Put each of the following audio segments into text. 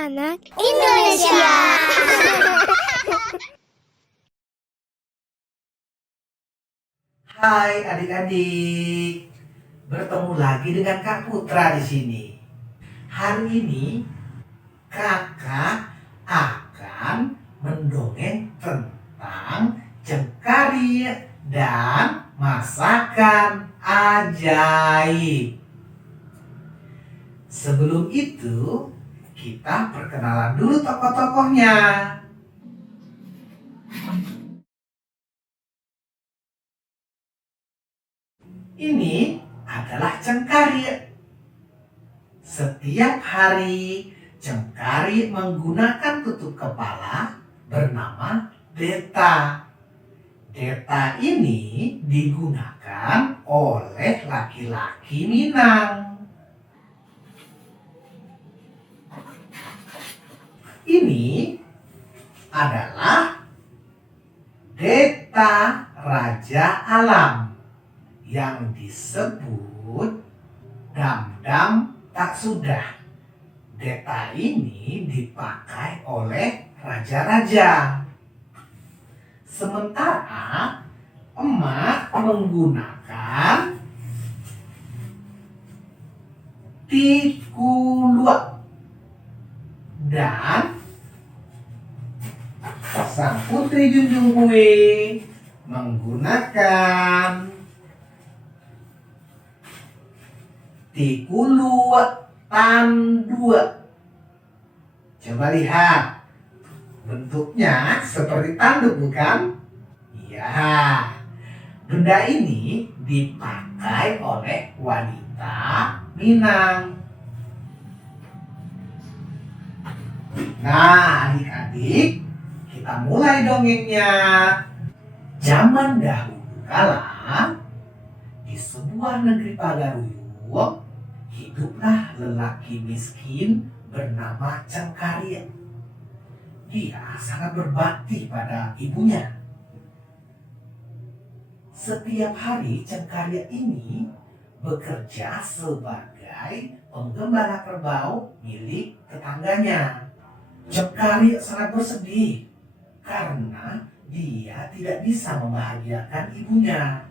anak-anak Indonesia. Hai adik-adik, bertemu lagi dengan Kak Putra di sini. Hari ini kakak akan mendongeng tentang Cengkarih dan masakan ajaib. Sebelum itu, kita perkenalan dulu tokoh-tokohnya. Ini adalah Cengkarih. Setiap hari, Cengkarih menggunakan tutup kepala bernama Deta. Deta ini digunakan oleh laki-laki Minang. Ini adalah Deta Raja Alam yang disebut Dam-Dam Tak Sudah. Deta ini dipakai oleh raja-raja. Sementara emak menggunakan Tikulua dan sang putri Junjung Bui menggunakan Tikulua Tandua. Coba lihat, bentuknya seperti tanduk bukan? Iya, benda ini dipakai oleh wanita Minang. Nah, adik-adik, kita mulai dongengnya. Zaman dahulu kala, di sebuah negeri Pagaruyung, hiduplah lelaki miskin bernama Cengkarih. Dia sangat berbakti pada ibunya. Setiap hari Cengkarih ini bekerja sebagai penggembala kerbau milik tetangganya. Cengkarih sangat bersedih karena dia tidak bisa membahagiakan ibunya.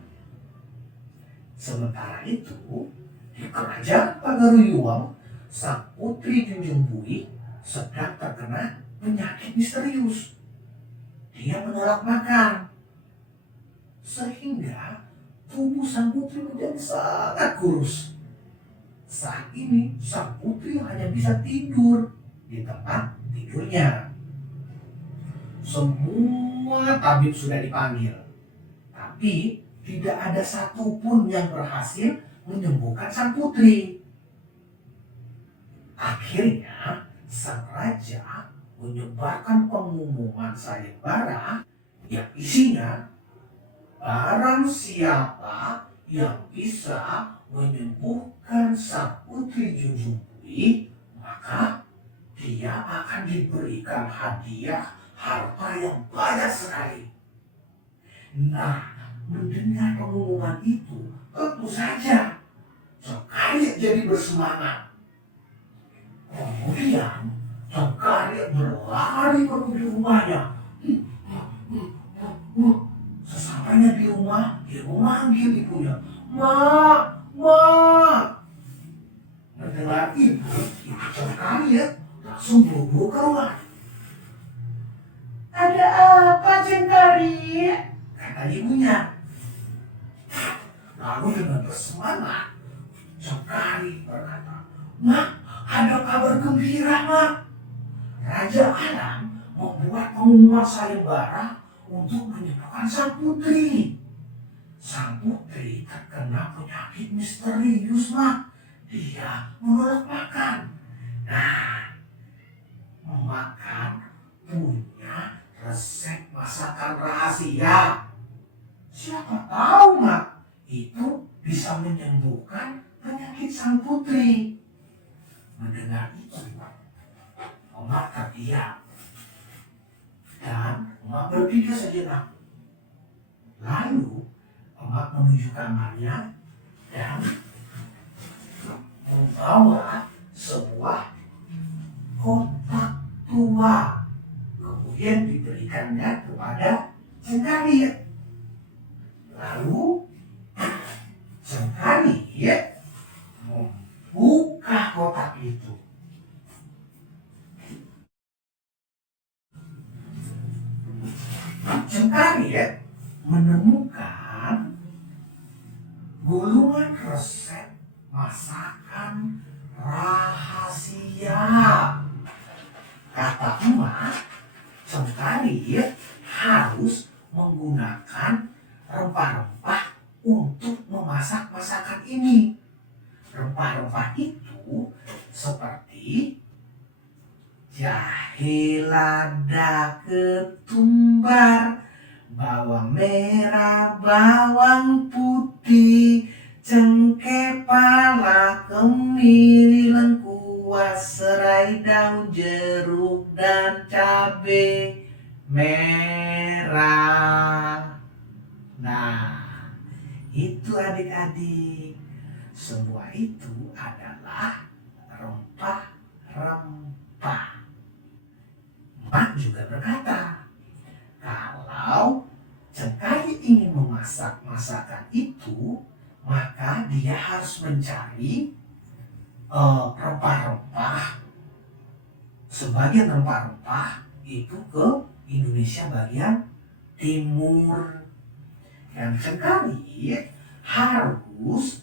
Sementara itu, di kerajaan Pagaruyung, sang putri Junjung Bui sedang terkena penyakit misterius. Dia menolak makan, sehingga tubuh sang putri menjadi sangat kurus. Saat ini, sang putri hanya bisa tidur di tempat tidurnya. Semua tabib sudah dipanggil, tapi tidak ada satupun yang berhasil menyembuhkan sang putri. Akhirnya, sang raja menyebarkan pengumuman sayembara yang isinya, barang siapa yang bisa menyembuhkan sang putri Junjung Bui, maka dia akan diberikan hadiah harta yang banyak sekali. Nah, mendengar pengumuman itu, tentu saja Cengkarih jadi bersemangat. Kemudian Cengkarih berlari menuju rumahnya. Sesampainya di rumah, dia memanggil ibunya, "Mak, Mak." Mendengar ibu Cengkarih langsung buru-buru keluar. "Ada apa, Cengkarih?" kata ibunya. Lalu dengan bersemangat, Cengkarih berkata, "Mak, ada kabar gembira, Mak. Raja Alam membuat pengumuman sayembara untuk menyembuhkan sang putri. Sang putri terkena penyakit misterius, Mak. Dia menolak makan. Nah, memakan punya resep masakan rahasia. Siapa tahu, Mak, itu bisa menyembuhkan penyakit sang putri." Mendengar itu, emak terdiam dan emak berpikir sejenak. Lalu emak menuju kamarnya dan membawa sebuah kotak kedua. Kemudian diberikannya kepada Cengkarih. Lalu Cengkarih membuka kotak itu. Cengkarih menemukan gulungan resep masakan rahasia. Kata emak, Cengkarih harus menggunakan rempah-rempah untuk memasak masakan ini. Rempah-rempah itu seperti jahe, lada, ketumbar, bawang merah, bawang putih, cengkeh, pala, kemiri, lengkuas, serai, daun jeruk, dan cabai merah. Nah, itu adik-adik. Semua itu adalah rempah-rempah. Mak juga berkata, kalau Cengkarih ingin memasak masakan itu, maka dia harus mencari rempah-rempah. Sebagian rempah-rempah itu ke Indonesia bagian timur. Dan Cengkarih harus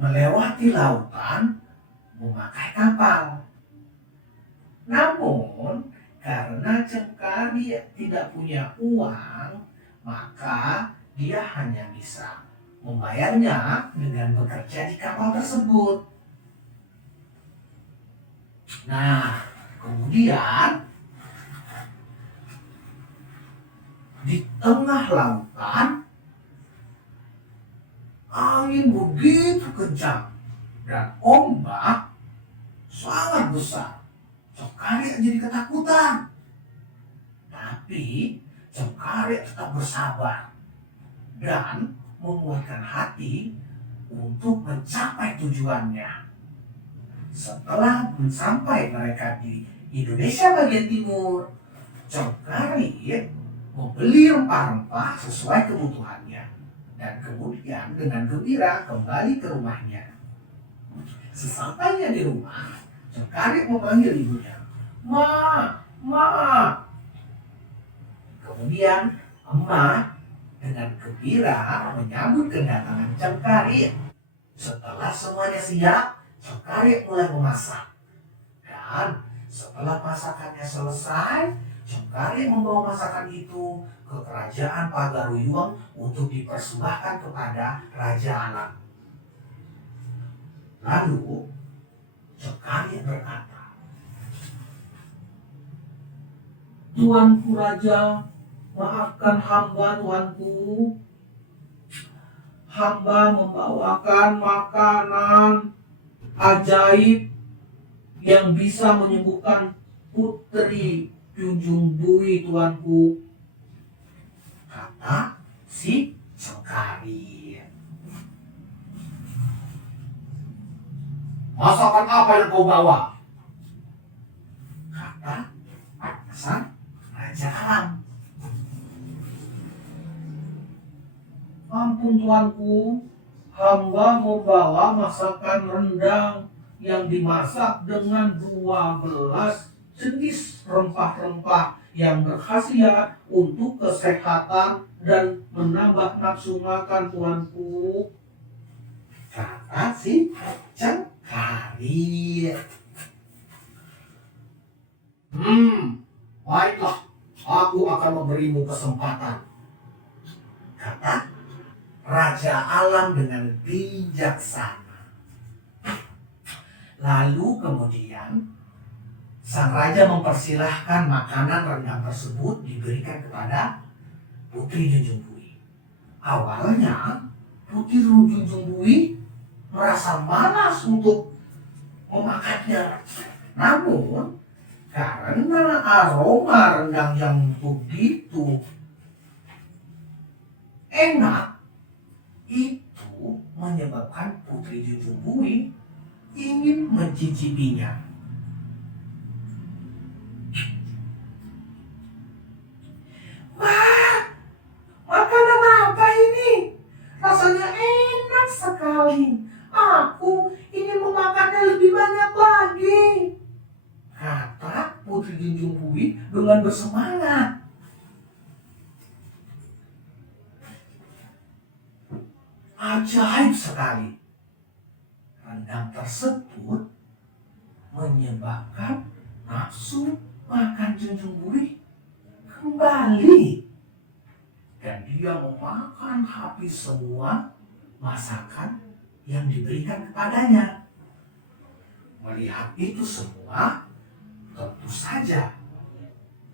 melewati lautan memakai kapal. Namun karena Cengkarih tidak punya uang, maka dia hanya bisa membayarnya dengan bekerja di kapal tersebut. Nah, kemudian di tengah lautan angin begitu kencang dan ombak sangat besar. Cengkarih jadi ketakutan. Tapi Cengkarih tetap bersabar dan menguatkan hati untuk mencapai tujuannya. Setelah sampai mereka di Indonesia bagian timur, Cengkarih membeli rempah-rempah sesuai kebutuhannya dan kemudian dengan gembira kembali ke rumahnya. Sesampainya di rumah, Cengkarih memanggil ibunya, "Ma, Ma." Kemudian emak dengan gembira menyambut kedatangan Cengkarih. Setelah semuanya siap, Cengkarih mulai memasak. Dan setelah masakannya selesai, Cengkarih membawa masakan itu ke kerajaan Pagaruyung untuk dipersembahkan kepada Raja Alam. Lalu Cengkarih berkata, "Tuanku Raja, maafkan hamba tuanku. Hamba membawakan makanan ajaib yang bisa menyembuhkan Putri Junjung Bui tuanku," kata si Cengkarih. "Masakan apa yang kau bawa?" kata sang Raja Alam. "Ampun tuanku, hamba membawa masakan rendang yang dimasak dengan 12 jenis rempah-rempah yang berkhasiat untuk kesehatan dan menambah nafsu makan tuanku," kata si Cengkarih. "Baiklah, aku akan memberimu kesempatan," kata Raja Alam dengan bijaksana. Lalu kemudian sang raja mempersilahkan makanan rendang tersebut diberikan kepada Putri Junjung Bui. Awalnya Putri Junjung Bui merasa malas untuk memakannya. Namun karena aroma rendang yang begitu enak, itu menyebabkan Putri Junjung Bui ingin mencicipinya. sekali. Aku ingin memakannya lebih banyak lagi, kata Putri Junjung Pui dengan bersemangat. Ajaib sekali. Rendang tersebut menyebabkan nafsu makan Junjung Pui kembali. Dan dia memakan habis semua masakan yang diberikan kepadanya. Melihat itu semua, tentu saja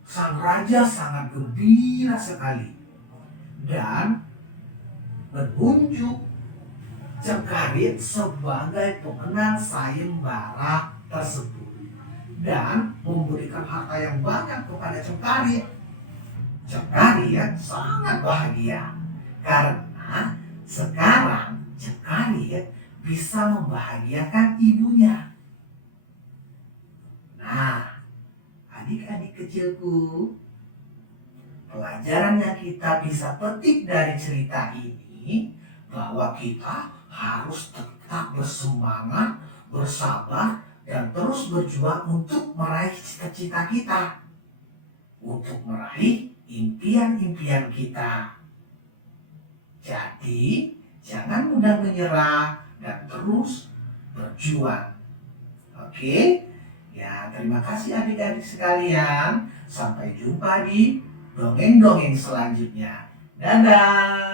sang raja sangat gembira sekali dan menunjuk Cengkarih sebagai pemenang sayembara tersebut dan memberikan harta yang banyak kepada Cengkarih. Cengkarih sangat bahagia karena sekarang Cengkarih bisa membahagiakan ibunya. Nah, adik-adik kecilku, pelajaran yang kita bisa petik dari cerita ini bahwa kita harus tetap bersemangat, bersabar, dan terus berjuang untuk meraih cita-cita kita, untuk meraih impian-impian kita. Jadi, jangan mudah menyerah dan terus berjuang. Oke? Ya, terima kasih adik-adik sekalian. Sampai jumpa di dongeng-dongeng selanjutnya. Dadah!